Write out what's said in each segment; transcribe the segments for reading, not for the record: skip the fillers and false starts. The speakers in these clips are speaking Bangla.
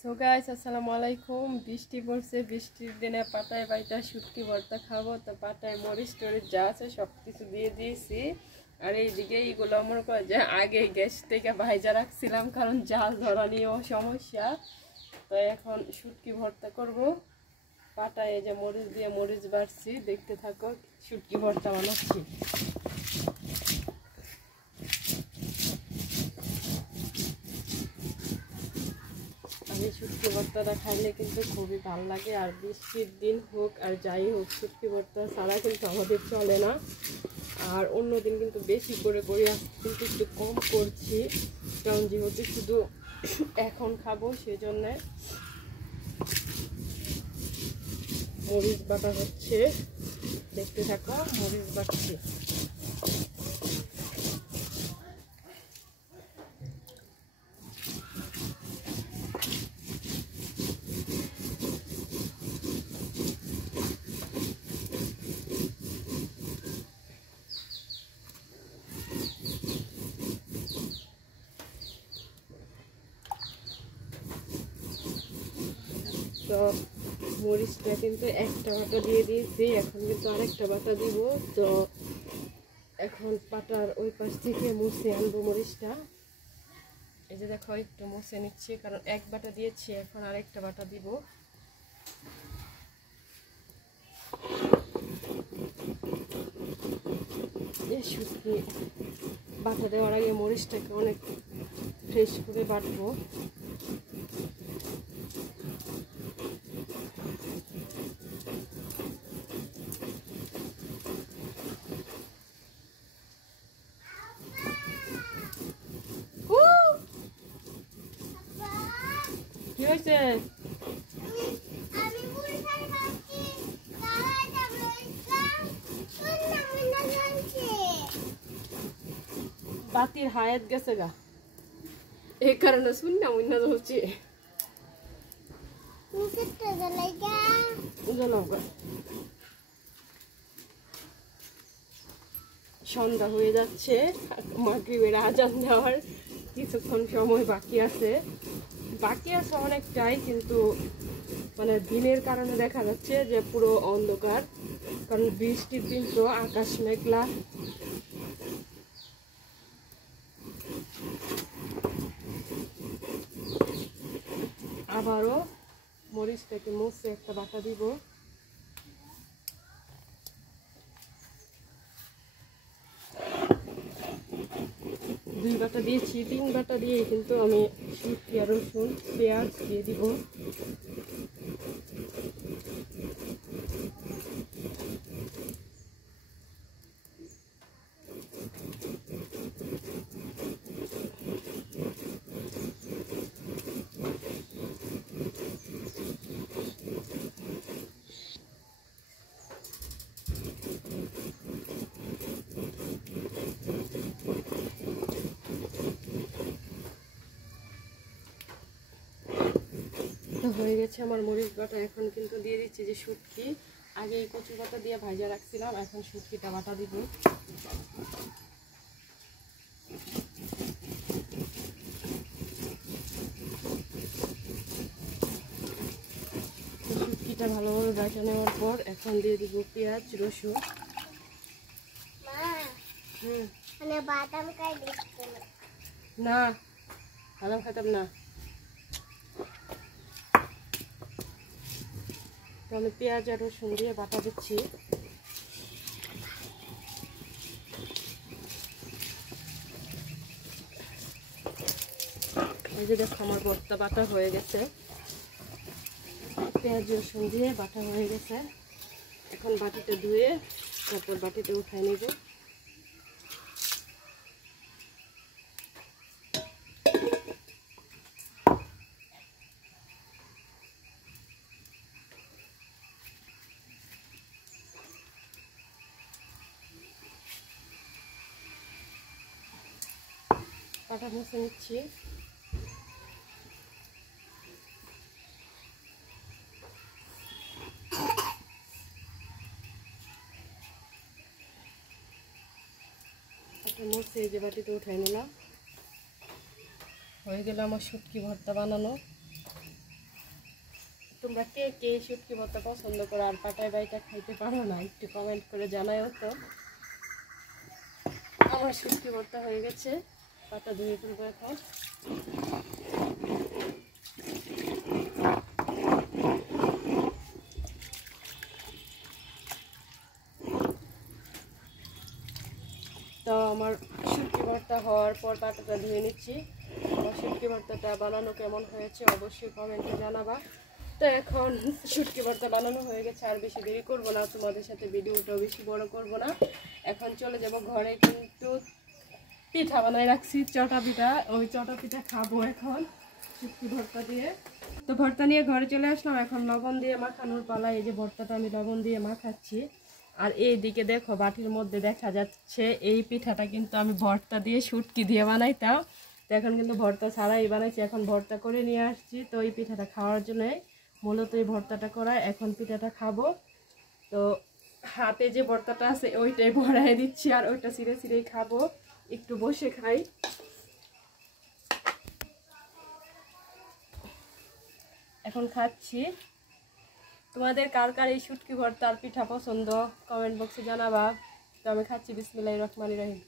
সো গাইস আসসালামু আলাইকুম। বৃষ্টি পড়ছে, বৃষ্টির দিনে পাটায় বাইটা শুটকি ভর্তা খাবো। তো পাটায় মরিচ টরিচ যা আছে সব কিছু দিয়ে দিয়েছি। আর এইদিকে এইগুলো আমার যে আগে গ্যাস থেকে ভাইজা রাখছিলাম, কারণ জাল ধরা নিয়েও সমস্যা। তো এখন শুটকি ভর্তা করব। পাটায় এই যে মরিচ দিয়ে মরিচ বাড়ছি, দেখতে থাকো। শুটকি ভর্তা বানাচ্ছি। এই শুটকি ভর্তাটা খাইলে কিন্তু খুবই ভালো লাগে। আর বৃষ্টির দিন হোক আর যাই হোক, শুটকি ভর্তা ছাড়া কিন্তু আমাদের চলে না। আর অন্য দিন কিন্তু বেশি করে করি, কিন্তু একটু কম করছি, কারণ যেহেতু শুধু এখন খাবো সেজন্যে। মরিচ বাটা হচ্ছে, দেখতে থাকো। মরিচ বাটছি। তো মরিচটা কিন্তু একটা বাটা দিয়ে দিয়েছি, এখন কিন্তু আরেকটা বাটা দিব। তো এখন পাটার ওই পাশ থেকে মুছে আনবো মরিচটা। এই যে দেখো, একটু মুছে নিচ্ছি, কারণ এক বাটা দিয়েছি, এখন আরেকটা বাটা দিব। শুটকি বাটা দেওয়ার আগে মরিচটাকে অনেক ফ্রেশ করে বাটবো। কি হয়েছে? বাতির হায়াত গেছে গা, এই কারণে শুননা মুন্না হচ্ছে। সন্ধ্যা হয়ে যাচ্ছে, মাগরিবের আজান দেওয়ার কিছুক্ষণ সময় বাকি আছে অনেকটাই, কিন্তু মানে দিনের কারণে দেখা যাচ্ছে যে পুরো অন্ধকার, কারণ বৃষ্টির দিন তো আকাশ মেঘলা। আবারও মরিচটাকে মুছে একটা বাটা দিব। দুই বাটা দিয়েছি, 3 বাটা দিয়ে কিন্তু আমি শুটকি আর রসুন পেঁয়াজ দিয়ে দিব। হয়ে গেছে আমার মরিচ বাটা। এখন কিন্তু দিয়ে দিচ্ছি যে শুটকি। আগে এই কচু পাতা দিয়ে ভাজা রাখছিলাম, এখন শুটকিটা বাটা দিব। শুটকিটা ভালোভাবে বাটা নেওয়ার পর এখন দিয়ে দিব পেঁয়াজ রসুন। না, বাদাম খাইতাম না। তো আমি পেঁয়াজ আর রসুন দিয়ে বাটা দিচ্ছি। এই যে দেখো, আমার ভর্তা বাটা হয়ে গেছে, পেঁয়াজ রসুন দিয়ে বাটা হয়ে গেছে। এখন বাটিটা ধুয়ে তারপর বাটিতে উঠাই নেব। বাটা মুছে নিচ্ছি। মুছে এই যে বাটিতে উঠাই নিলাম। হয়ে গেল আমার শুটকি ভর্তা বানানো। তোমরা কে কে শুটকি ভর্তা পছন্দ করো আর পাটায় বাইটা খাইতে পারো না, একটু কমেন্ট করে জানাইও তো। আমার শুটকি ভর্তা হয়ে গেছে, পাটা ধুয়ে তুলবো এখন। তো আমার শুটকি ভর্তা হওয়ার পর পাটাটা ধুয়ে নিচ্ছি। আমার শুটকি ভর্তাটা বানানো কেমন হয়েছে অবশ্যই কমেন্টে জানাবা। তো এখন শুটকি ভর্তা বানানো হয়ে গেছে, আর বেশি দেরি করবো না, তোমাদের সাথে ভিডিওটাও বেশি বড় করব না। এখন চলে যাব ঘরে, কিন্তু পিঠা বানাই রাখছি, চটা পিঠা, ওই চটা পিঠা খাবো এখন শুটকি ভর্তা দিয়ে। তো ভর্তা নিয়ে ঘরে চলে আসলাম, এখন লবণ দিয়ে মাখানোর পালা। এই যে ভর্তাটা আমি লবণ দিয়ে মাখাচ্ছি। আর এইদিকে দেখো বাটির মধ্যে দেখা যাচ্ছে এই পিঠাটা কিন্তু আমি ভর্তা দিয়ে শুটকি দিয়ে বানাইতাম, তো এখন কিন্তু ভর্তা ছাড়াই বানাইছি। এখন ভর্তা করে নিয়ে আসছি, তো এই পিঠাটা খাওয়ার জন্য মূলত এই ভর্তাটা করা। এখন পিঠাটা খাবো, তো হাতে যে ভর্তাটা আছে ওইটাই ভরাই দিচ্ছি, আর ওইটা ছিঁড়ে ছিঁড়েই খাবো। একটু বসে খাই। এখন খাচ্ছি। তোমাদের কার কার এই শুটকি ভর্তা আর পিঠা পছন্দ কমেন্ট বক্সে জানাবা। তো আমি খাচ্ছি বিসমিল্লাহির রহমানির রহিম।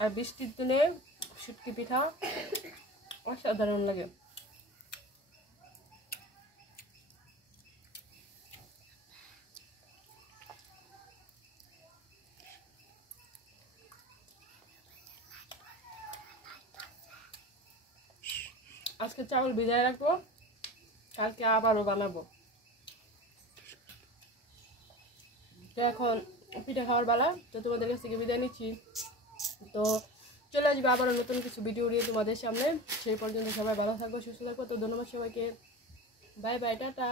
আর বৃষ্টির দিনে শুটকি পিঠা অসাধারণ লাগে। আজকে চাউল ভিজায় রাখবো, কালকে আবারও বানাবো। তো এখন পিঠা খাওয়ার বেলা, তো তোমাদের কাছ থেকে বিদায় নিচ্ছি। তো চলে আসবে আবারও নতুন কিছু ভিডিও নিয়ে তোমাদের সামনে। সেই পর্যন্ত সবাই ভালো থাকবো, সুস্থ থাকবো। তো ধন্যবাদ সবাইকে, বাই বাই, টাটা।